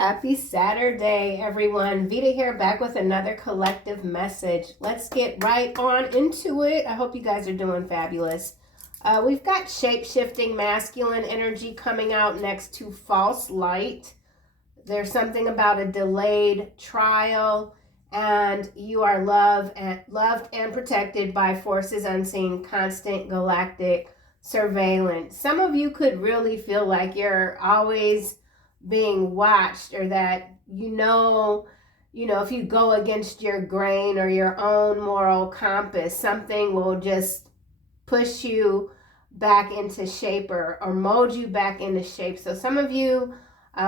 Happy Saturday, everyone. Veda here, back with another collective message. Let's get right on into it. I hope you guys are doing fabulous. We've got shape-shifting masculine energy coming out next to false light. There's something about a delayed trial, and you are loved and protected by forces unseen, constant galactic surveillance. Some of you could really feel like you're always being watched, or that if you go against your grain or your own moral compass, something will just push you back into shape or mold you back into shape. So some of you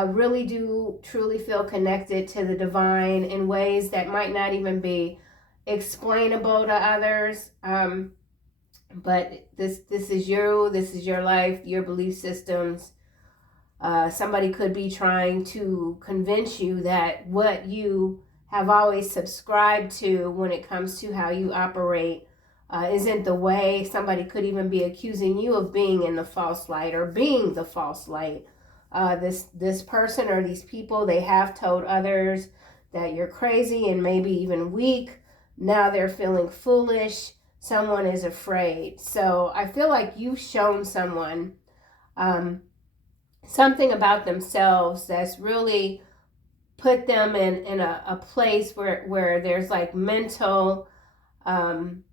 really do truly feel connected to the divine in ways that might not even be explainable to others. But this is you, this is your life, your belief systems. Somebody could be trying to convince you that what you have always subscribed to when it comes to how you operate isn't the way. Somebody could even be accusing you of being in the false light or being the false light. This person or these people, they have told others that you're crazy and maybe even weak. Now they're feeling foolish. Someone is afraid. So I feel like you've shown someone something about themselves that's really put them in a place where there's like mental, someone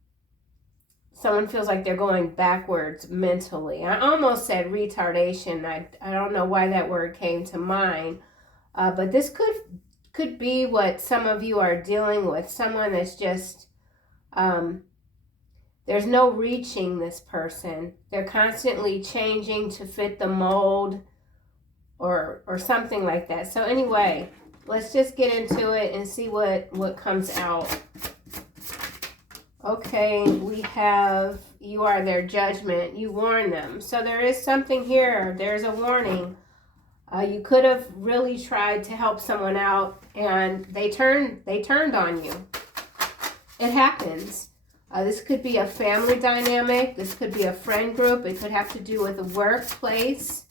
feels like they're going backwards mentally. I almost said retardation. I don't know why that word came to mind, but this could be what some of you are dealing with. Someone that's just, there's no reaching this person. They're constantly changing to fit the mold or something like that. So anyway, let's just get into it and see what comes out. Okay, we have, you are their judgment. You warn them. So there is something here. There's a warning. You could have really tried to help someone out and they turned on you. It happens. This could be a family dynamic. This could be a friend group. It could have to do with a workplace.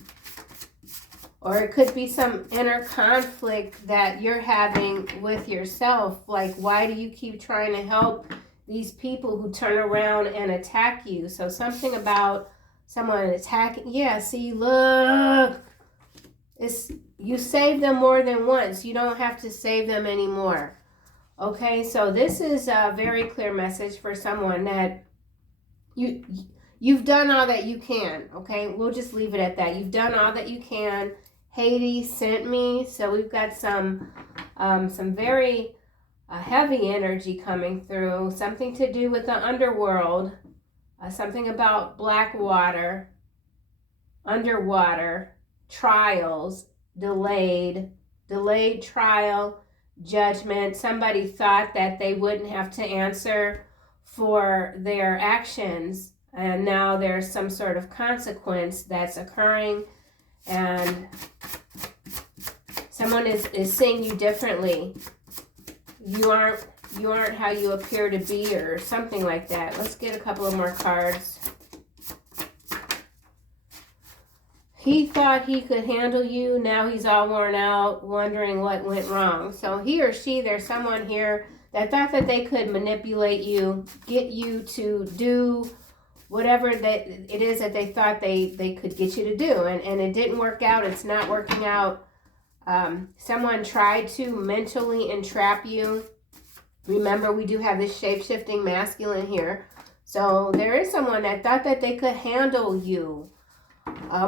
Or it could be some inner conflict that you're having with yourself. Like, why do you keep trying to help these people who turn around and attack you? So something about someone attacking. Yeah, see, look. You save them more than once. You don't have to save them anymore. Okay, so this is a very clear message for someone that you've done all that you can. Okay, we'll just leave it at that. You've done all that you can. Hades sent me. So we've got some very heavy energy coming through. Something to do with the underworld. Something about black water, underwater, trials, delayed trial, judgment. Somebody thought that they wouldn't have to answer for their actions, and now there's some sort of consequence that's occurring, and someone is seeing you differently. You aren't how you appear to be, or something like that. Let's get a couple of more cards. He thought he could handle you. Now he's all worn out, wondering what went wrong. So he or she, there's someone here that thought that they could manipulate you, get you to do whatever that it is that they thought they could get you to do. And it didn't work out. It's not working out. Someone tried to mentally entrap you. Remember, we do have this shape-shifting masculine here. So there is someone that thought that they could handle you.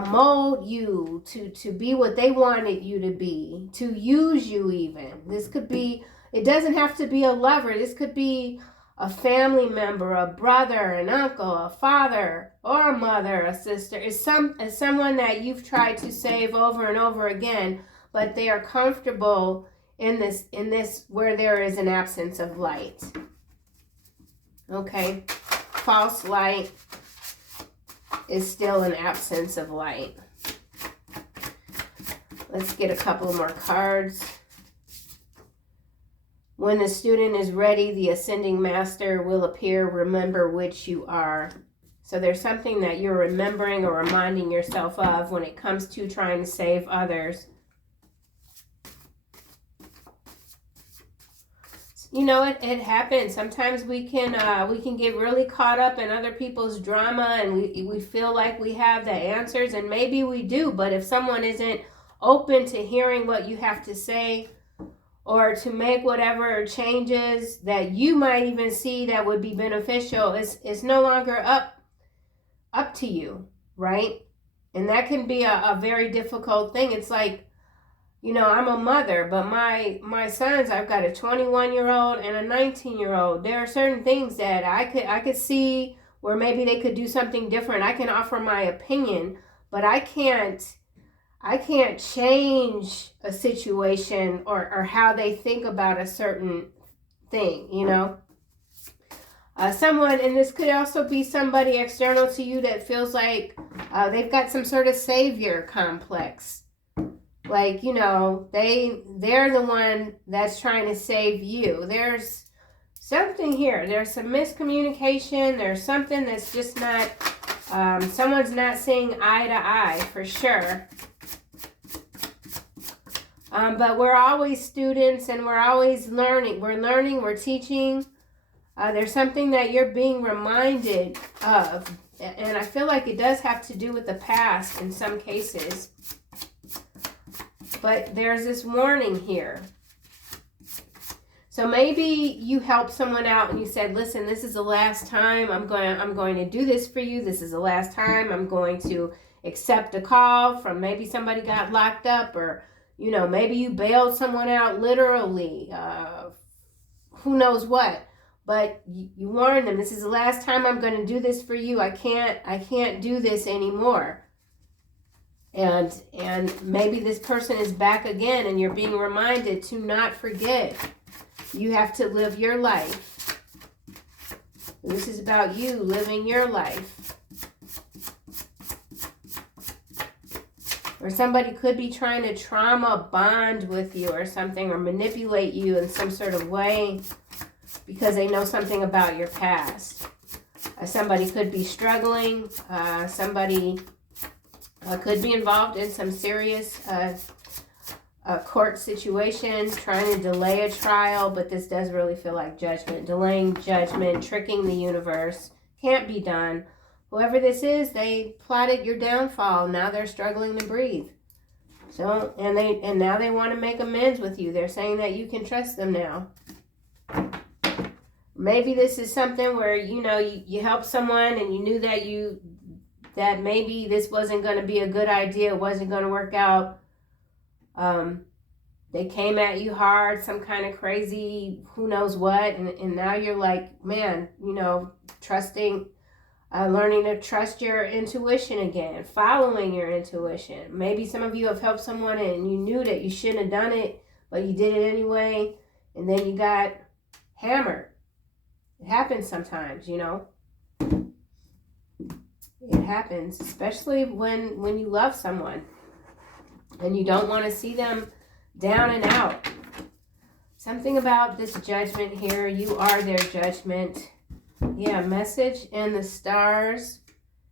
Mold you to be what they wanted you to be, to use you even. This could be, it doesn't have to be a lover. This could be a family member, a brother, an uncle, a father, or a mother, a sister. It's someone that you've tried to save over and over again, but they are comfortable in this where there is an absence of light. Okay, false light is still an absence of light. Let's get a couple more cards. When the student is ready, the ascending master will appear. Remember which you are. So there's something that you're remembering or reminding yourself of when it comes to trying to save others. you know, it happens. Sometimes we can get really caught up in other people's drama, and we feel like we have the answers, and maybe we do. But if someone isn't open to hearing what you have to say, or to make whatever changes that you might even see that would be beneficial, it's no longer up to you, right? And that can be a very difficult thing. It's like, you know, I'm a mother, but my sons, I've got a 21-year-old and a 19-year-old. There are certain things that I could see where maybe they could do something different. I can offer my opinion, but I can't change a situation or how they think about a certain thing, you know. Someone, and this could also be somebody external to you that feels like they've got some sort of savior complex. Like, you know, they're the one that's trying to save you. There's something here. There's some miscommunication. There's something that's just not, someone's not seeing eye to eye for sure. But we're always students and we're always learning. We're teaching. There's something that you're being reminded of. And I feel like it does have to do with the past in some cases. But there's this warning here. So maybe you helped someone out and you said, listen, this is the last time I'm going to do this for you. This is the last time I'm going to accept a call from maybe somebody got locked up, or, you know, maybe you bailed someone out literally, who knows what. But you warned them, this is the last time I'm going to do this for you. I can't do this anymore. And maybe this person is back again and you're being reminded to not forget. You have to live your life. This is about you living your life. Or somebody could be trying to trauma bond with you or something, or manipulate you in some sort of way because they know something about your past. Somebody could be struggling. Somebody could be involved in some serious court situation, trying to delay a trial, but this does really feel like judgment. Delaying judgment, tricking the universe. Can't be done. Whoever this is, they plotted your downfall. Now they're struggling to breathe. So, and now they want to make amends with you. They're saying that you can trust them now. Maybe this is something where, you know, you helped someone and you knew that maybe this wasn't going to be a good idea. It wasn't going to work out. They came at you hard, some kind of crazy, who knows what. And now you're like, man, you know, trusting, learning to trust your intuition again, following your intuition. Maybe some of you have helped someone and you knew that you shouldn't have done it, but you did it anyway. And then you got hammered. It happens sometimes, you know. It happens, especially when you love someone and you don't want to see them down and out. Something about this judgment here. You are their judgment. Yeah, message in the stars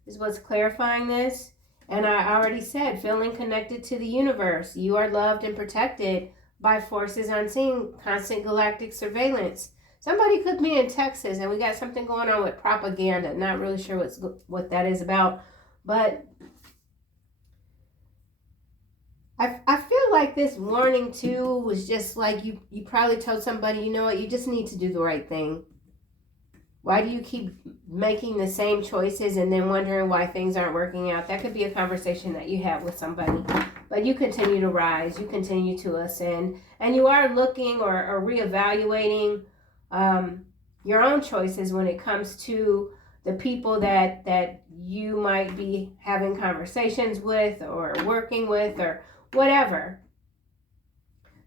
is what's clarifying this. And I already said, feeling connected to the universe. You are loved and protected by forces unseen, constant galactic surveillance. Somebody could be in Texas and we got something going on with propaganda. Not really sure what that is about. But I feel like this warning too was just like you probably told somebody, you know what, you just need to do the right thing. Why do you keep making the same choices and then wondering why things aren't working out? That could be a conversation that you have with somebody. But you continue to rise. You continue to ascend. And you are looking or reevaluating your own choices when it comes to the people that you might be having conversations with or working with or whatever.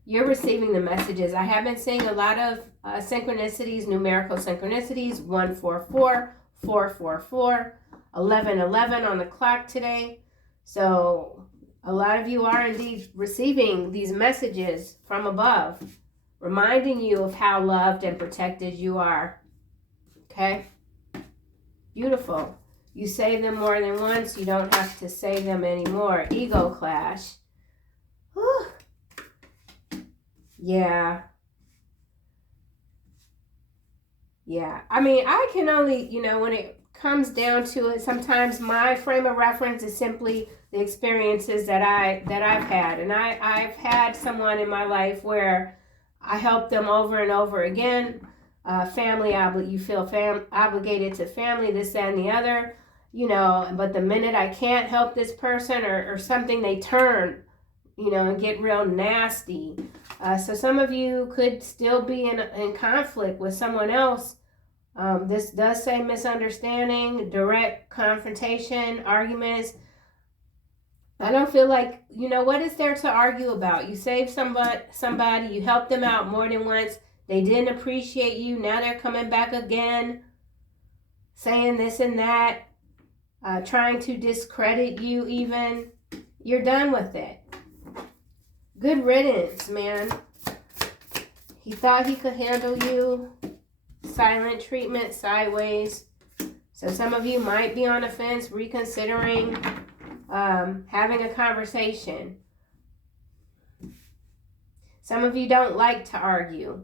You're receiving the messages. I have been seeing a lot of synchronicities, numerical synchronicities, 144, 444, 1111 on the clock today. So a lot of you are indeed receiving these messages from above, reminding you of how loved and protected you are. Okay? Beautiful. You say them more than once. You don't have to say them anymore. Ego clash. Whew. Yeah. Yeah. I mean, I can only, you know, when it comes down to it, sometimes my frame of reference is simply the experiences that I've had. And I've had someone in my life where I helped them over and over again. You feel obligated to family, this, that, and the other, you know, but the minute I can't help this person or something, they turn, you know, and get real nasty. So some of you could still be in conflict with someone else. This does say misunderstanding, direct confrontation, arguments. I don't feel like, you know, what is there to argue about? You saved somebody, you helped them out more than once. They didn't appreciate you. Now they're coming back again, saying this and that, trying to discredit you even. You're done with it. Good riddance, man. He thought he could handle you. Silent treatment, sideways. So some of you might be on the fence, reconsidering having a conversation. Some of you don't like to argue.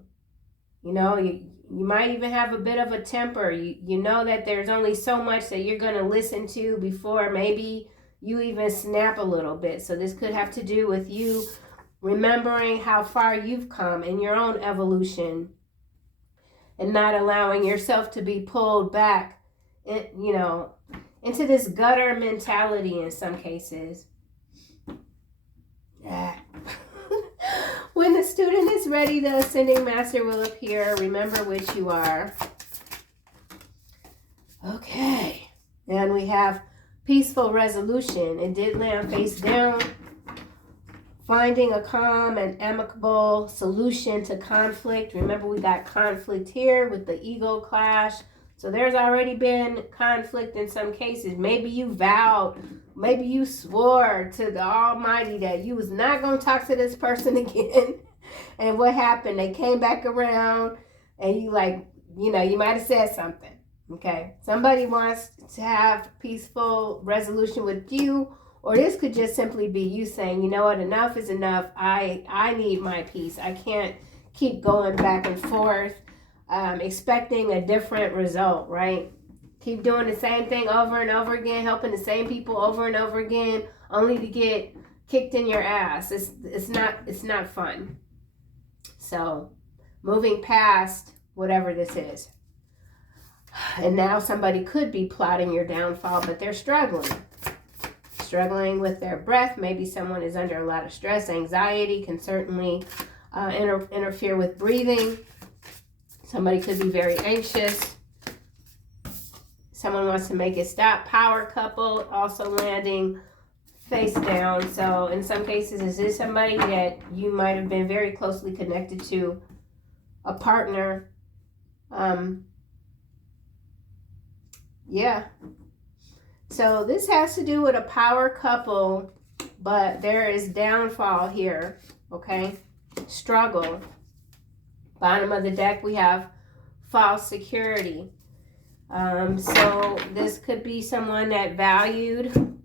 You know, you might even have a bit of a temper. You know that there's only so much that you're going to listen to before maybe you even snap a little bit. So this could have to do with you remembering how far you've come in your own evolution and not allowing yourself to be pulled back, you know, into this gutter mentality in some cases. When the student is ready, the ascending master will appear. Remember which you are. Okay. And we have peaceful resolution. It did land face down. Finding a calm and amicable solution to conflict. Remember, we got conflict here with the ego clash. So there's already been conflict in some cases. Maybe you vowed, maybe you swore to the Almighty that you was not going to talk to this person again. And what happened? They came back around and you you know, you might have said something. Okay. Somebody wants to have peaceful resolution with you. Or this could just simply be you saying, you know what, enough is enough. I need my peace. I can't keep going back and forth, expecting a different result, right? Keep doing the same thing over and over again, helping the same people over and over again, only to get kicked in your ass. It's not fun. So moving past whatever this is. And now somebody could be plotting your downfall, but they're struggling with their breath. Maybe someone is under a lot of stress. Anxiety can certainly interfere with breathing. Somebody could be very anxious. Someone wants to make it stop. Power couple also landing face down. So in some cases, this is somebody that you might have been very closely connected to, a partner. Yeah. So this has to do with a power couple, but there is downfall here, okay? Struggle. Bottom of the deck, we have false security. So this could be someone that valued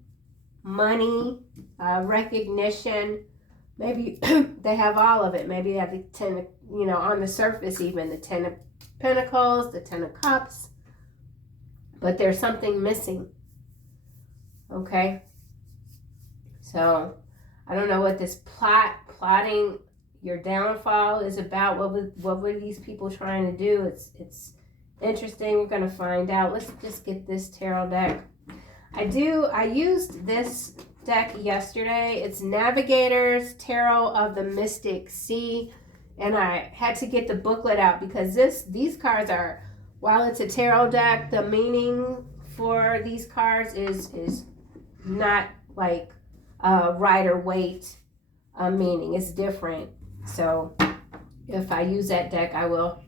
money, recognition. Maybe they have all of it. Maybe they have the 10, you know, on the surface even, the 10 of Pentacles, the 10 of Cups. But there's something missing. Okay, so I don't know what this plotting your downfall is about. What were these people trying to do? It's interesting. We're going to find out. Let's just get this tarot deck. I used this deck yesterday. It's Navigator's Tarot of the Mystic Sea, and I had to get the booklet out because these cards are, while it's a tarot deck, the meaning for these cards is not like Rider Waite meaning. It's different. So if I use that deck, I will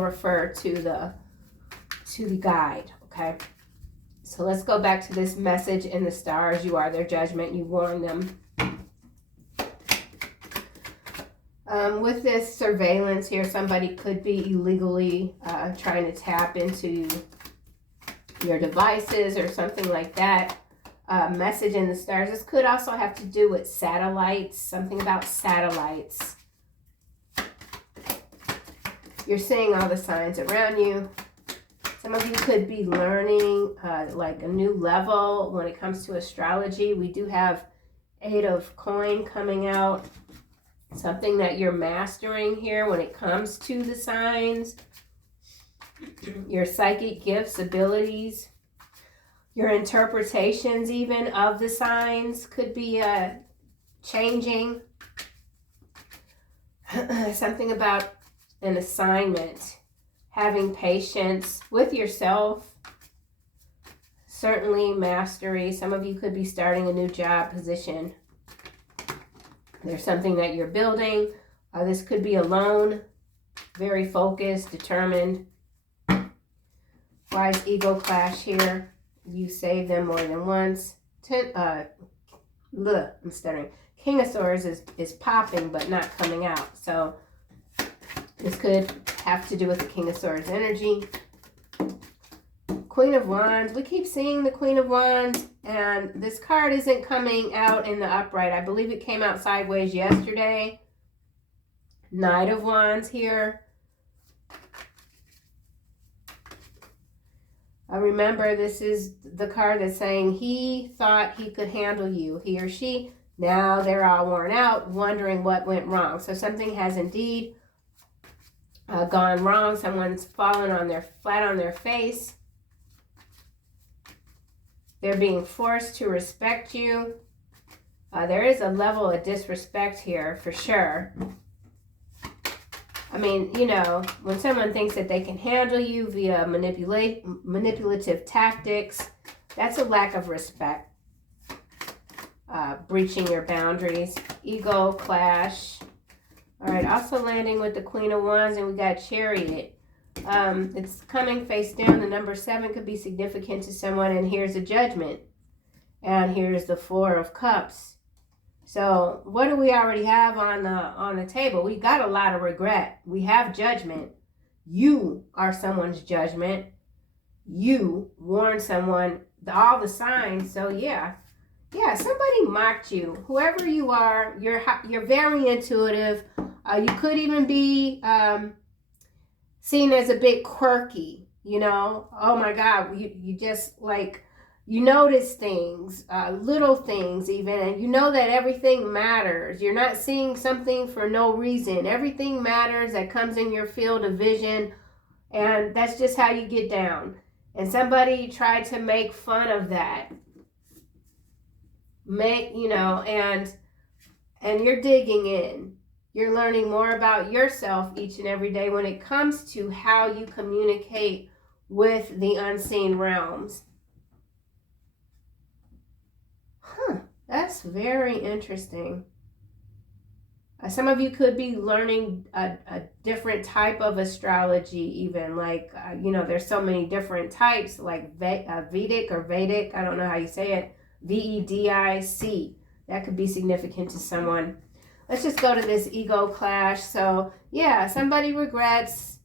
refer to the guide. Okay. So let's go back to this message in the stars. You are their judgment. You warn them. With this surveillance here, somebody could be illegally trying to tap into your devices or something like that. Message in the stars. This could also have to do with satellites, something about satellites. You're seeing all the signs around you. Some of you could be learning like a new level when it comes to astrology. We do have 8 of coin coming out. Something that you're mastering here when it comes to the signs. Your psychic gifts, abilities, your interpretations even of the signs could be changing. Something about an assignment, having patience with yourself, certainly mastery. Some of you could be starting a new job position. There's something that you're building. This could be alone, very focused, determined. Wise ego clash here. You save them more than once. I'm stuttering. King of Swords is popping but not coming out. So this could have to do with the King of Swords energy. Queen of Wands. We keep seeing the Queen of Wands, and this card isn't coming out in the upright. I believe it came out sideways yesterday. Knight of Wands here. Remember, this is the card that's saying he thought he could handle you, he or she. Now they're all worn out, wondering what went wrong. So something has indeed gone wrong. Someone's fallen on flat on their face. They're being forced to respect you. There is a level of disrespect here for sure. I mean, you know, when someone thinks that they can handle you via manipulative tactics, that's a lack of respect. Breaching your boundaries. Ego clash. All right, also landing with the Queen of Wands, and we got Chariot. It's coming face down. The number 7 could be significant to someone, and here's a Judgment. And here's the 4 of Cups. So what do we already have on the table? We got a lot of regret. We have judgment. You are someone's judgment. You warned someone, all the signs. So yeah, somebody mocked you. Whoever you are, you're very intuitive. You could even be seen as a bit quirky. You know, oh my God, you just like. You notice things, little things even, and you know that everything matters. You're not seeing something for no reason. Everything matters that comes in your field of vision, and that's just how you get down. And somebody tried to make fun of that. And you're digging in. You're learning more about yourself each and every day when it comes to how you communicate with the unseen realms. That's very interesting. Some of you could be learning a different type of astrology even. Like, there's so many different types, like Vedic or Vedic. I don't know how you say it. VEDIC. That could be significant to someone. Let's just go to this ego clash. So, yeah, somebody regrets.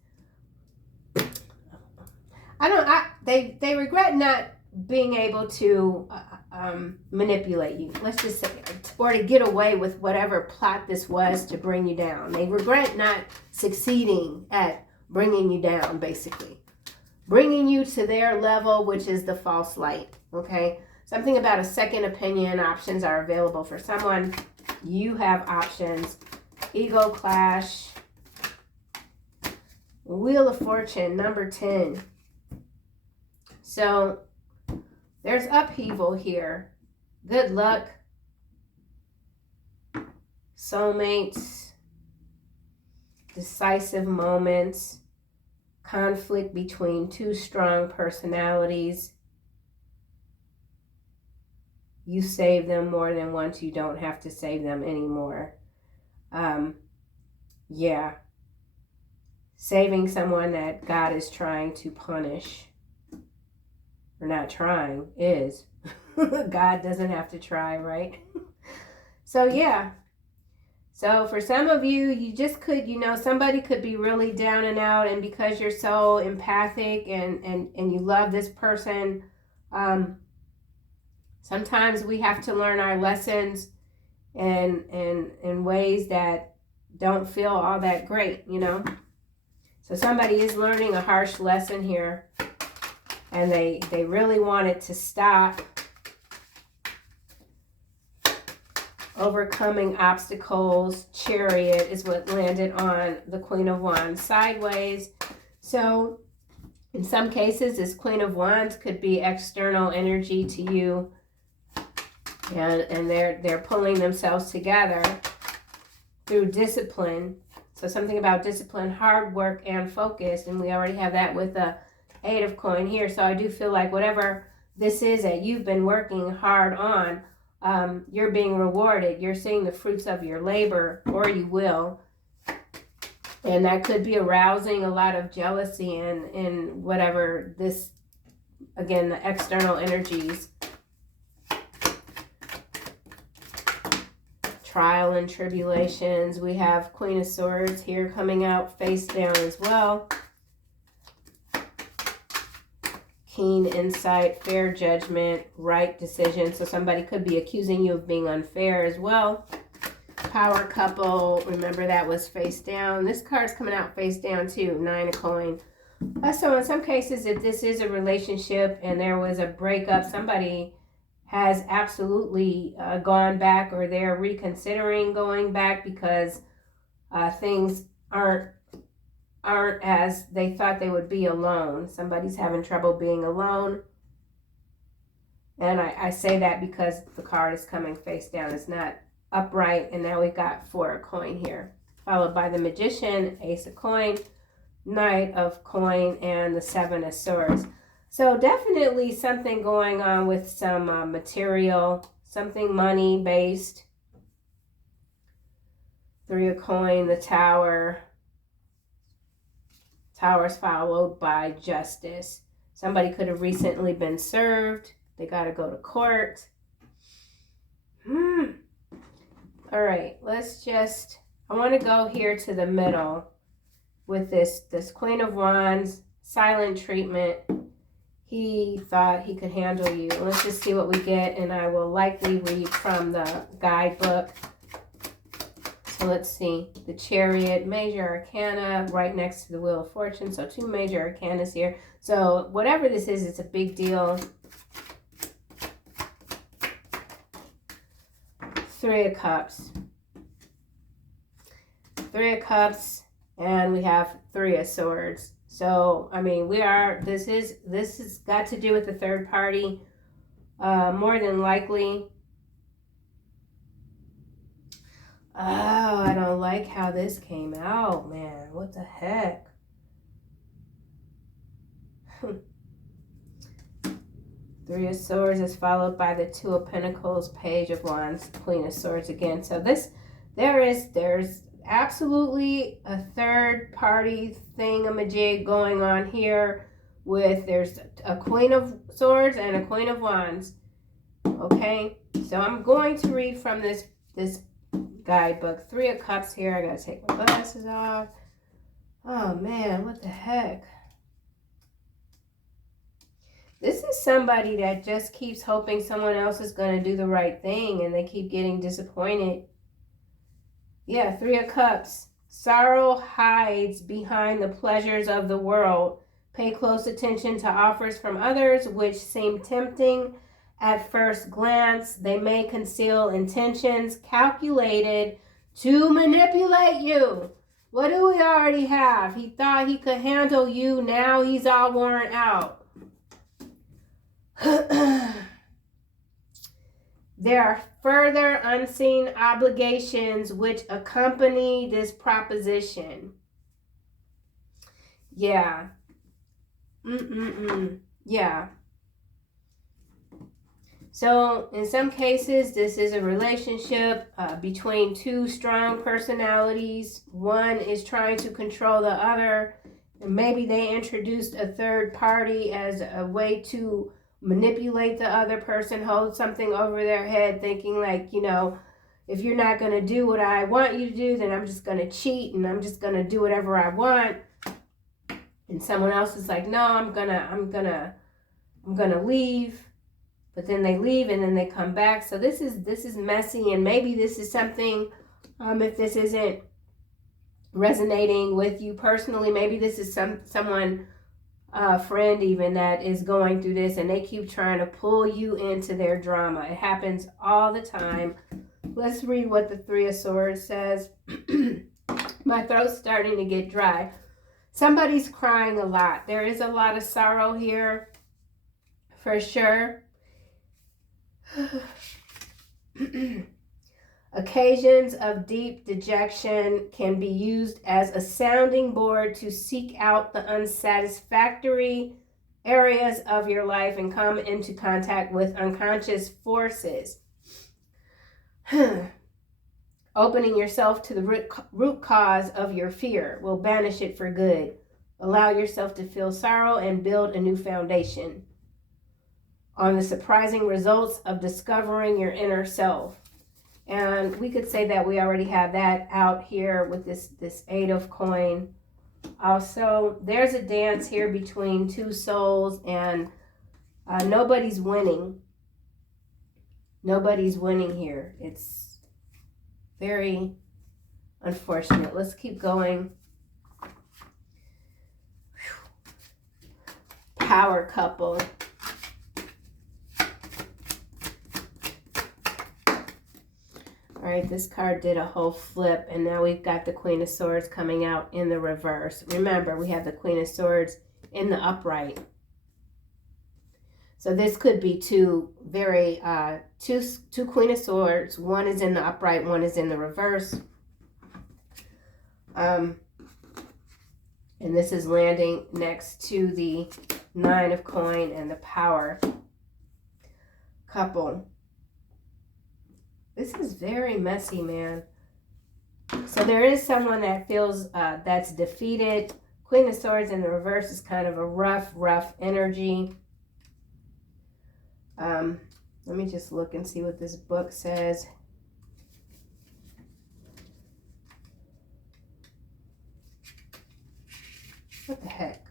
They regret not being able to manipulate you, let's just say, or to get away with whatever plot this was to bring you down. They regret not succeeding at bringing you down, basically. Bringing you to their level, which is the false light, okay? Something about a second opinion. Options are available for someone. You have options. Ego clash. Wheel of Fortune, number 10. So there's upheaval here. Good luck. Soulmates. Decisive moments. Conflict between two strong personalities. You save them more than once. You don't have to save them anymore. Yeah. Saving someone that God is trying to punish. Or not trying, is. God doesn't have to try, right? So, yeah. So, for some of you, you just could, somebody could be really down and out, and because you're so empathic and you love this person, sometimes we have to learn our lessons in ways that don't feel all that great, So, somebody is learning a harsh lesson here. and they really want it to stop. Overcoming obstacles. Chariot is what landed on the Queen of Wands sideways. So in some cases, this Queen of Wands could be external energy to you, and they're pulling themselves together through discipline. So something about discipline, hard work, and focus, and we already have that with the Eight of Coin here. So I do feel like whatever this is that you've been working hard on, you're being rewarded. You're seeing the fruits of your labor, or you will. And that could be arousing a lot of jealousy in whatever this, again, the external energies. Trial and tribulations. We have Queen of Swords here coming out face down as well. Keen insight, fair judgment, right decision. So somebody could be accusing you of being unfair as well. Power couple, remember that was face down. This card's coming out face down too, Nine of Coin. So in some cases, if this is a relationship and there was a breakup, somebody has absolutely gone back, or they're reconsidering going back because things aren't as they thought they would be alone. Somebody's having trouble being alone. And I say that because the card is coming face down. It's not upright. And now we've got Four of Coin here, followed by the Magician, Ace of Coin, Knight of Coin, and the Seven of Swords. So definitely something going on with some material, something money-based. Three of Coin, the Tower. Tower's followed by Justice. Somebody could have recently been served. They got to go to court. All right, I want to go here to the middle with this Queen of Wands, silent treatment. He thought he could handle you. Let's just see what we get, and I will likely read from the guidebook. So let's see. The Chariot, Major Arcana, right next to the Wheel of Fortune. So 2 Major Arcanas here. So whatever this is, it's a big deal. Three of Cups. Three of Cups, and we have Three of Swords. So, I mean, this has got to do with the third party, more than likely. Oh, I don't like how this came out, man. What the heck? Three of Swords is followed by the Two of Pentacles, Page of Wands, Queen of Swords again. So there's absolutely a third party thingamajig going on here there's a Queen of Swords and a Queen of Wands. Okay, so I'm going to read from this guidebook. Three of Cups here. I gotta take my glasses off. Oh man, what the heck? This is somebody that just keeps hoping someone else is going to do the right thing, and they keep getting disappointed. Yeah, Three of Cups. Sorrow hides behind the pleasures of the world. Pay close attention to offers from others which seem tempting at first glance. They may conceal intentions calculated to manipulate you. What do we already have? He thought he could handle you. Now he's all worn out. There are further unseen obligations which accompany this proposition. Yeah. Yeah. So in some cases, this is a relationship between two strong personalities. One is trying to control the other. And maybe they introduced a third party as a way to manipulate the other person, hold something over their head, thinking like, you know, if you're not going to do what I want you to do, then I'm just going to cheat and I'm just going to do whatever I want. And someone else is like, no, I'm gonna leave. But then they leave and then they come back. So this is messy, and maybe this is something, if this isn't resonating with you personally, maybe this is someone friend even that is going through this, and they keep trying to pull you into their drama. It happens all the time. Let's read what the Three of Swords says. My throat's starting to get dry. Somebody's crying a lot. There is a lot of sorrow here, for sure. Occasions of deep dejection can be used as a sounding board to seek out the unsatisfactory areas of your life and come into contact with unconscious forces. Opening yourself to the root cause of your fear will banish it for good. Allow yourself to feel sorrow and build a new foundation on the surprising results of discovering your inner self. And we could say that we already have that out here with this Eight of Coin. Also, there's a dance here between two souls, and nobody's winning. Nobody's winning here. It's very unfortunate. Let's keep going. Power couple. All right, this card did a whole flip, and now we've got the Queen of Swords coming out in the reverse. Remember, we have the Queen of Swords in the upright. So this could be two Queen of Swords. One is in the upright, one is in the reverse. And this is landing next to the Nine of Coin and the Power couple. This is very messy, man. So there is someone that feels that's defeated. Queen of Swords in the reverse is kind of a rough energy. Let me just look and see what this book says. What the heck?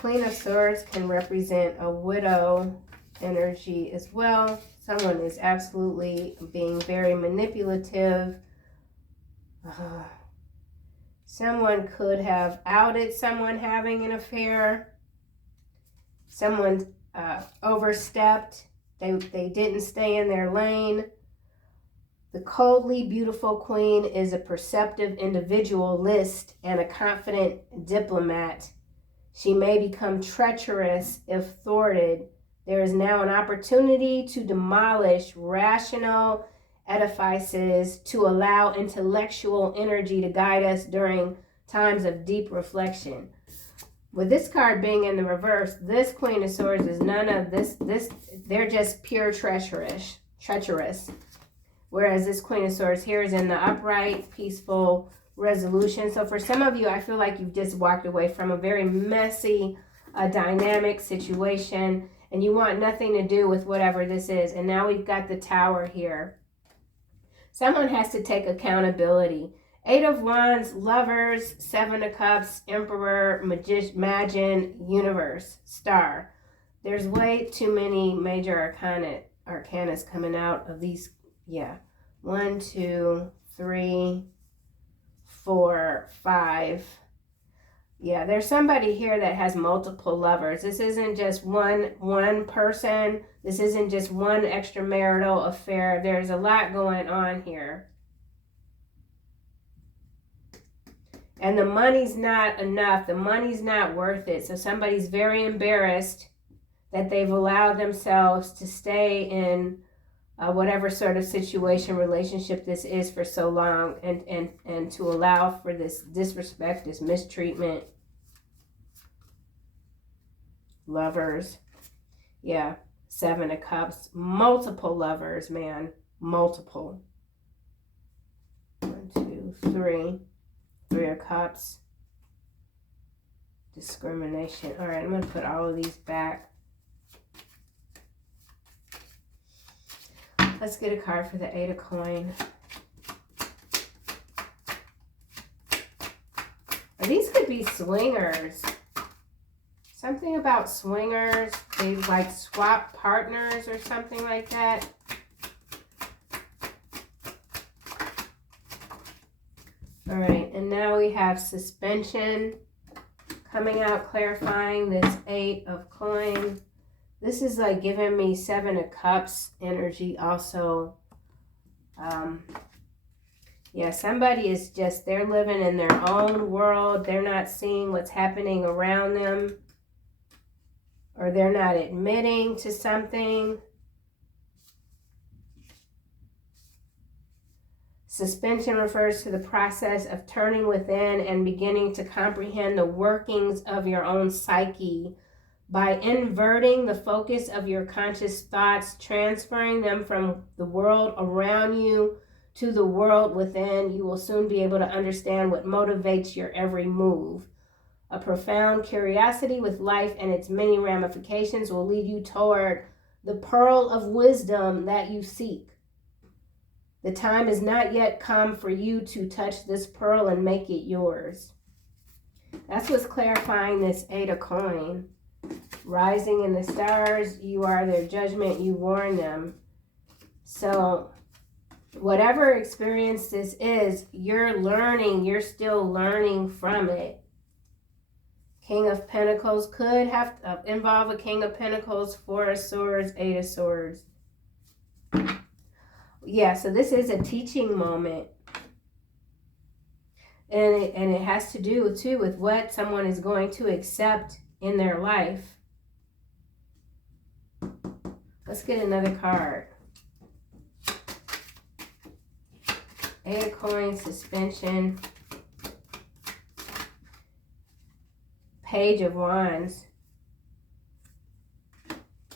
Queen of Swords can represent a widow energy as well. Someone is absolutely being very manipulative. Someone could have outed someone having an affair. Someone overstepped. They didn't stay in their lane. The coldly beautiful queen is a perceptive individualist and a confident diplomat. She may become treacherous if thwarted. There is now an opportunity to demolish rational edifices, to allow intellectual energy to guide us during times of deep reflection. With this card being in the reverse, this Queen of Swords is none of this. They're just pure treacherous. Whereas this Queen of Swords here is in the upright, peaceful resolution. So for some of you, I feel like you've just walked away from a very messy, dynamic situation, and you want nothing to do with whatever this is. And now we've got the Tower here. Someone has to take accountability. Eight of Wands, Lovers, Seven of Cups, Emperor, Magician, Universe, Star. There's way too many major arcanas coming out of these. Yeah. 1, 2, 3, 4, 5. Yeah, there's somebody here that has multiple lovers. This isn't just one person. This isn't just one extramarital affair. There's a lot going on here. And the money's not enough. The money's not worth it. So somebody's very embarrassed that they've allowed themselves to stay in whatever sort of situation, relationship this is for so long, and to allow for this disrespect, this mistreatment. Lovers. Yeah. 7 of Cups. Multiple lovers, man. Multiple. 1, 2, 3. 3 of Cups. Discrimination. All right, I'm going to put all of these back. Let's get a card for the 8 of Coin. These could be swingers. Something about swingers. They like swap partners or something like that. All right, and now we have suspension coming out, clarifying this 8 of coin. This is like giving me 7 of cups energy also. Yeah, somebody is just, they're living in their own world. They're not seeing what's happening around them, or they're not admitting to something. Suspension refers to the process of turning within and beginning to comprehend the workings of your own psyche. By inverting the focus of your conscious thoughts, transferring them from the world around you to the world within, you will soon be able to understand what motivates your every move. A profound curiosity with life and its many ramifications will lead you toward the pearl of wisdom that you seek. The time has not yet come for you to touch this pearl and make it yours. That's what's clarifying this 8 of coin. Rising in the stars, you are their judgment, you warn them. So whatever experience this is, you're learning, you're still learning from it. King of Pentacles could have to involve a King of Pentacles, 4 of Swords, 8 of Swords. Yeah, so this is a teaching moment. And it has to do, too, with what someone is going to accept in their life. Let's get another card. 8 of Coins, suspension. Page of Wands.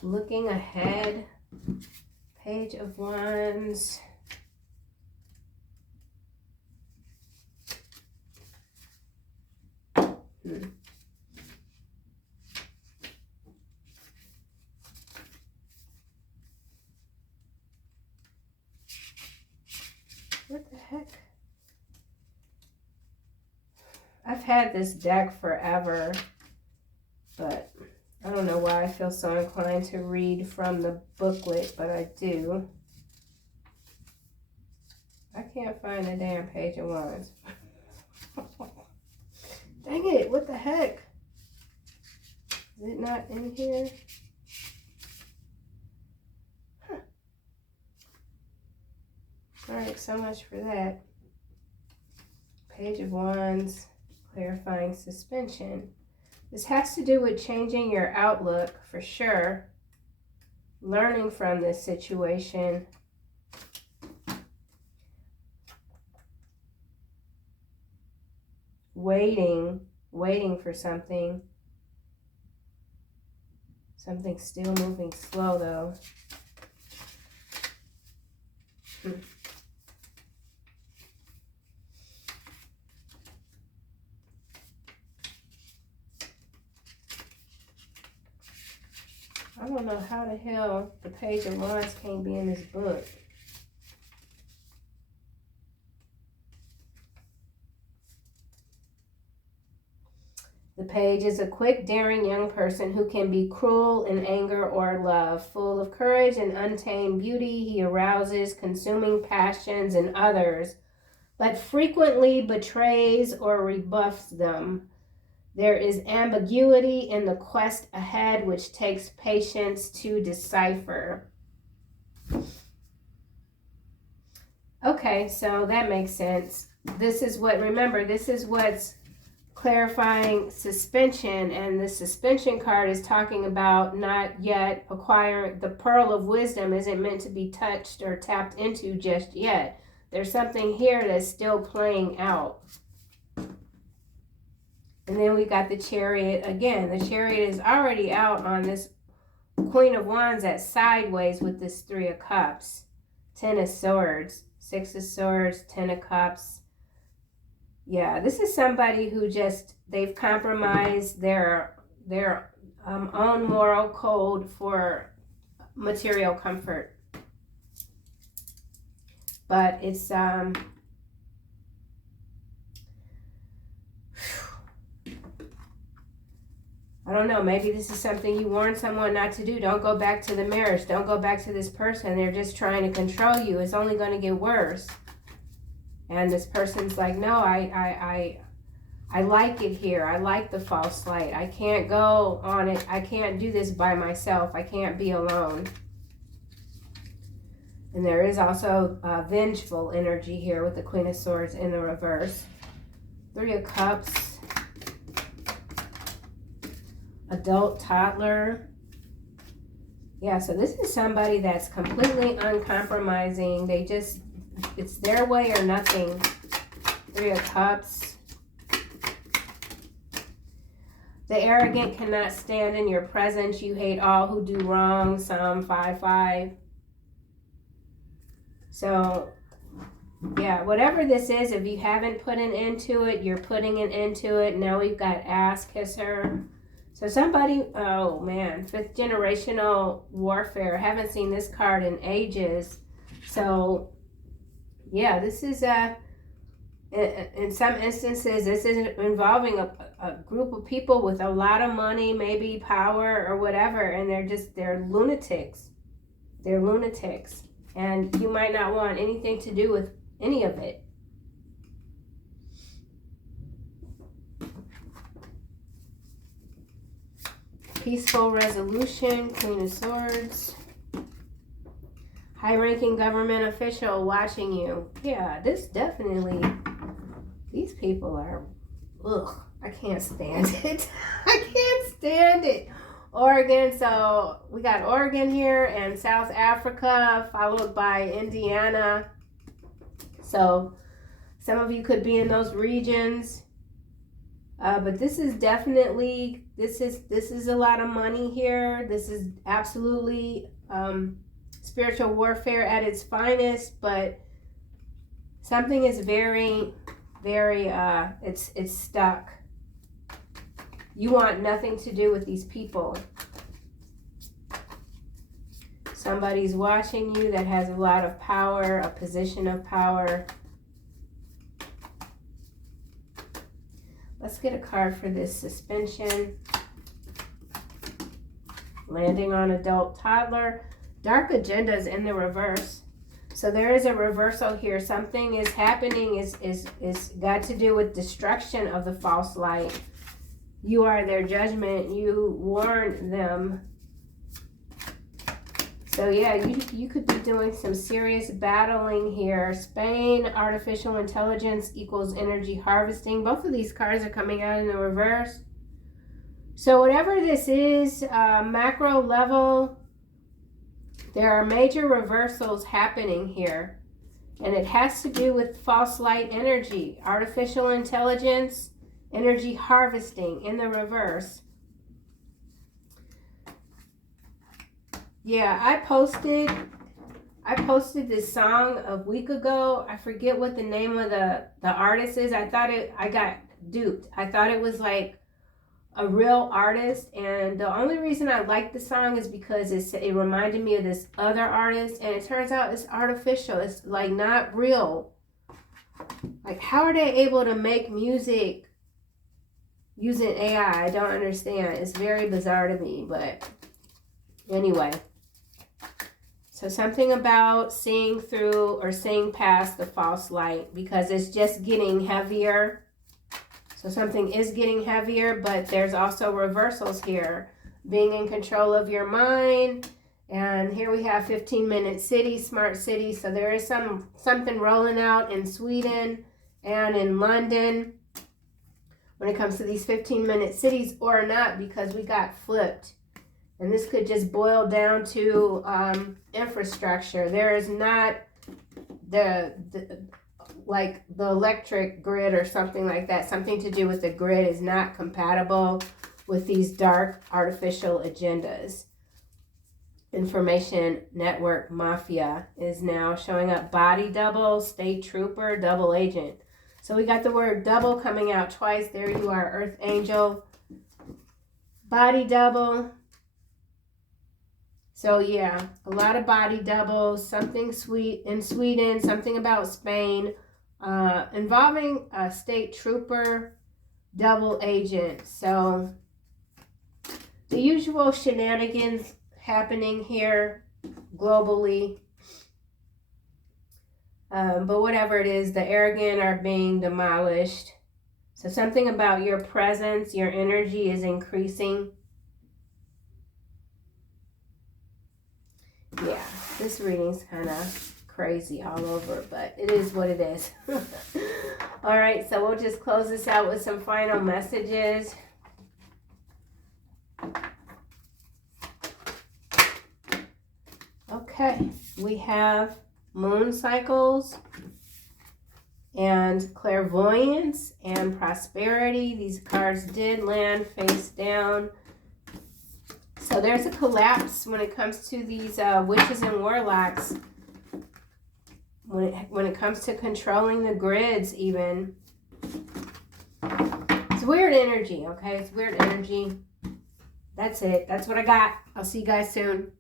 Looking ahead. Page of Wands. What the heck? I've had this deck forever, but I don't know why I feel so inclined to read from the booklet, but I do. I can't find the damn Page of Wands. Dang it, what the heck? Is it not in here? Huh. Alright, so much for that. Page of Wands, clarifying suspension. This has to do with changing your outlook for sure. Learning from this situation. Waiting for something. Something's still moving slow though. I don't know how the hell the Page of Wands can't be in this book. The Page is a quick, daring young person who can be cruel in anger or love. Full of courage and untamed beauty, he arouses consuming passions in others, but frequently betrays or rebuffs them. There is ambiguity in the quest ahead, which takes patience to decipher. Okay, so that makes sense. This is what, remember, this is what's clarifying suspension, and the suspension card is talking about not yet acquiring. The pearl of wisdom isn't meant to be touched or tapped into just yet. There's something here that's still playing out. And then we got the Chariot again. The Chariot is already out on this Queen of Wands that's sideways with this 3 of Cups. 10 of Swords, 6 of Swords, 10 of Cups. Yeah, this is somebody who just, they've compromised their own moral code for material comfort. But it's, I don't know, maybe this is something you warn someone not to do. Don't go back to the marriage. Don't go back to this person. They're just trying to control you. It's only going to get worse. And this person's like, no, I like it here. I like the false light. I can't go on it. I can't do this by myself. I can't be alone. And there is also vengeful energy here with the Queen of Swords in the reverse. Three of Cups. Adult toddler. Yeah, so this is somebody that's completely uncompromising. They just, it's their way or nothing. Three of Cups. The arrogant cannot stand in your presence. You hate all who do wrong. Psalm 5:5. So, yeah, whatever this is, if you haven't put an end to it, you're putting an end to it. Now we've got ass kisser. So somebody, oh man, 5th generational warfare. Haven't seen this card in ages. So, yeah, this is in some instances, this is involving a group of people with a lot of money, maybe power or whatever, and they're lunatics. They're lunatics. And you might not want anything to do with any of it. Peaceful resolution, Queen of Swords. High-ranking government official watching you. Yeah, this definitely, these people are, ugh, I can't stand it. I can't stand it. Oregon, so we got Oregon here and South Africa, followed by Indiana. So some of you could be in those regions. But this is definitely, this is a lot of money here. This is absolutely spiritual warfare at its finest, but something is very, very, it's stuck. You want nothing to do with these people. Somebody's watching you that has a lot of power, a position of power. Let's get a card for this suspension. Landing on adult toddler. Dark agendas in the reverse. So there is a reversal here. Something is happening, is got to do with destruction of the false light. You are their judgment. You warned them. So yeah, you could be doing some serious battling here. Spain, artificial intelligence equals energy harvesting. Both of these cards are coming out in the reverse. So whatever this is, macro level, there are major reversals happening here. And it has to do with false light energy, artificial intelligence, energy harvesting in the reverse. Yeah, I posted this song a week ago. I forget what the name of the artist is. I got duped. I thought it was like a real artist, and the only reason I liked the song is because it reminded me of this other artist, and it turns out it's artificial. It's like not real. Like, how are they able to make music using AI? I don't understand. It's very bizarre to me, but anyway. So something about seeing through or seeing past the false light, because it's just getting heavier. So something is getting heavier, but there's also reversals here. Being in control of your mind. And here we have 15-minute city, smart city. So there is something rolling out in Sweden and in London when it comes to these 15-minute cities, or not, because we got flipped. And this could just boil down to infrastructure. There is not the electric grid or something like that. Something to do with the grid is not compatible with these dark artificial agendas. Information network mafia is now showing up. Body double, state trooper, double agent. So we got the word double coming out twice. There you are, Earth Angel. Body double. So yeah, a lot of body doubles, something sweet in Sweden, something about Spain, involving a state trooper, double agent. So the usual shenanigans happening here globally. But whatever it is, the arrogant are being demolished. So something about your presence, your energy is increasing. Yeah, this reading's kind of crazy all over, but it is what it is. All right, so we'll just close this out with some final messages. Okay, we have moon cycles and clairvoyance and prosperity. These cards did land face down. So there's a collapse when it comes to these witches and warlocks. When it comes to controlling the grids even. It's weird energy, okay? It's weird energy. That's it. That's what I got. I'll see you guys soon.